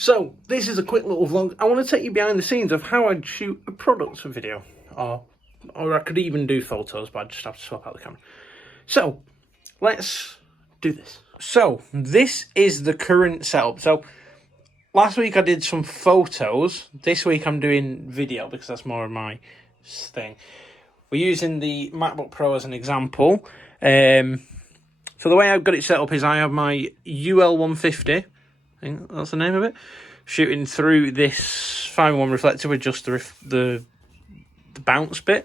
So, this is a quick little vlog. I want to take you behind the scenes of how I'd shoot a product video. Or I could even do photos, but I'd just have to swap out the camera. So, let's do this. So, this is the current setup. So, last week I did some photos. This week I'm doing video because that's more of my thing. We're using the MacBook Pro as an example. So the way I've got it set up is I have my UL150, I think that's the name of it, shooting through this 5-in-1 reflector with just the bounce bit,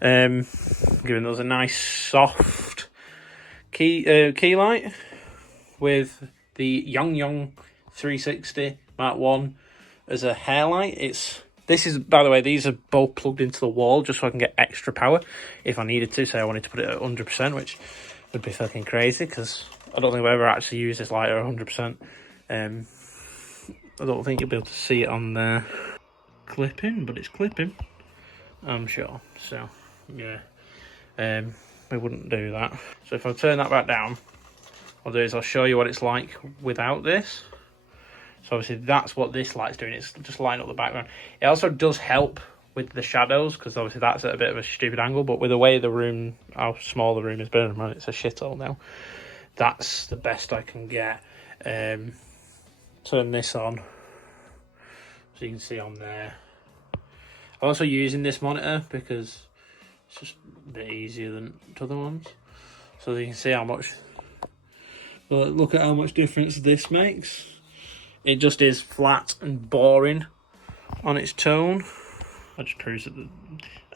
giving us a nice soft key light with the Yong 360 Mark 1 as a hair light. This is, by the way, these are both plugged into the wall just so I can get extra power if I needed to. Say I wanted to put it at 100%, which would be fucking crazy because I don't think I've ever actually used this light at 100%. I don't think you'll be able to see it on there clipping, but it's clipping, I'm sure. So, yeah, we wouldn't do that. So if I turn that back down, what I'll do is I'll show you what it's like without this. So obviously that's what this light's doing. It's just lighting up the background. It also does help with the shadows because obviously that's at a bit of a stupid angle. But with the way the room, how small the room is, Birmingham, it's a shithole now. That's the best I can get. Turn this on so you can see on there. I'm also using this monitor because it's just a bit easier than other ones. So you can see how much. But look at how much difference this makes. It just is flat and boring on its tone. I just cruise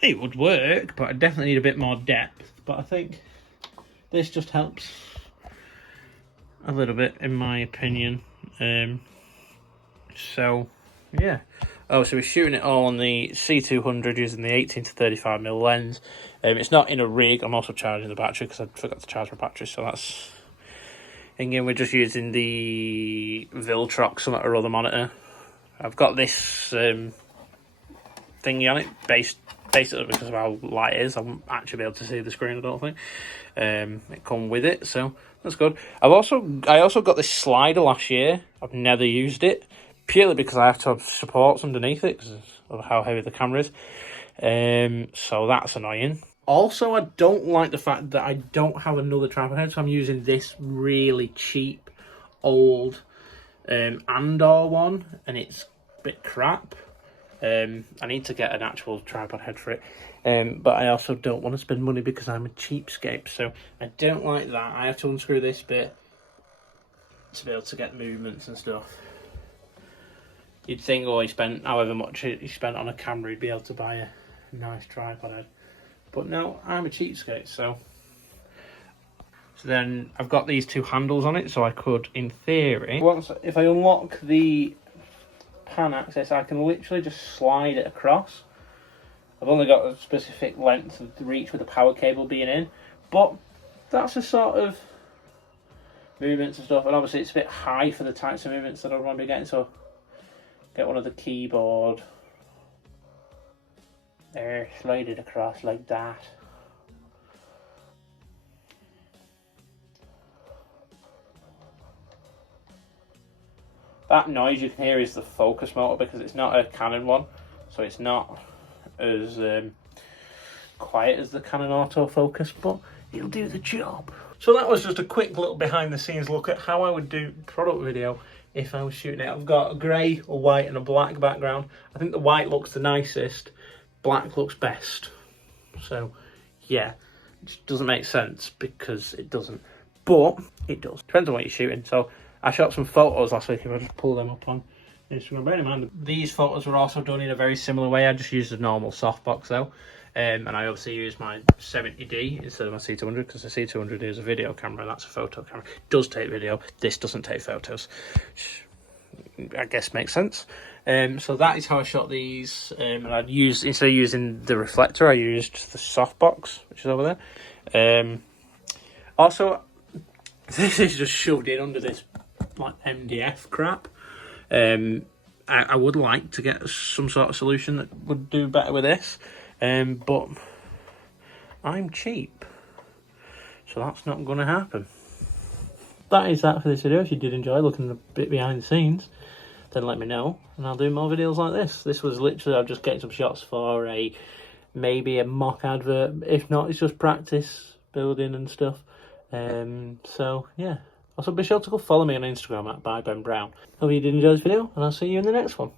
it would work, but I definitely need a bit more depth. But I think this just helps a little bit, in my opinion. So yeah. Oh, so we're shooting it all on the C200 using the 18 to 35mm lens. It's not in a rig. I'm also charging the battery because I forgot to charge my battery, so that's. Again, we're just using the Viltrox, some or other monitor. I've got this thingy on it, basically because of how light it is. I won't actually be able to see the screen, I don't think. It come with it, so that's good. I also got this slider last year. I've never used it, purely because I have to have supports underneath it because of how heavy the camera is. So that's annoying. Also, I don't like the fact that I don't have another tripod head, so I'm using this really cheap, old Andor one, and it's a bit crap. I need to get an actual tripod head for it, but I also don't want to spend money because I'm a cheapskate, so I don't like that. I have to unscrew this bit to be able to get movements and stuff. You'd think, oh, he spent however much he spent on a camera, he'd be able to buy a nice tripod head. But no, I'm a cheapskate, so then I've got these two handles on it, so I could, in theory, if I unlock the pan access, I can literally just slide it across. I've only got a specific length of reach with the power cable being in, but that's a sort of movements and stuff, and obviously it's a bit high for the types of movements that I want to be getting, so get one of the keyboard. There, slide it across like that. That noise you can hear is the focus motor because it's not a Canon one, so it's not as quiet as the Canon autofocus, but it'll do the job. So that was just a quick little behind the scenes look at how I would do product video if I was shooting it. I've got a grey, a white and a black background. I think the white looks the nicest. Black looks best. So yeah, it doesn't make sense because it doesn't, but it does. Depends on what you're shooting. So I shot some photos last week. If I just pull them up on Instagram, bear in mind these photos were also done in a very similar way. I just used a normal softbox though, and I obviously used my 70D instead of my C200 because the C200 is a video camera. That's a photo camera. It does take video. This doesn't take photos. I guess makes sense. So that is how I shot these, and I'd use, instead of using the reflector, I used the softbox, which is over there. Also, this is just shoved in under this like MDF crap. I would like to get some sort of solution that would do better with this, but I'm cheap, so that's not going to happen. That is that for this video. If you did enjoy looking a bit behind the scenes, then let me know, and I'll do more videos like this. This was literally, I'm just getting some shots for maybe a mock advert. If not, it's just practice building and stuff. So yeah, also be sure to go follow me on Instagram at ByBenBrown. Hope you did enjoy this video, and I'll see you in the next one.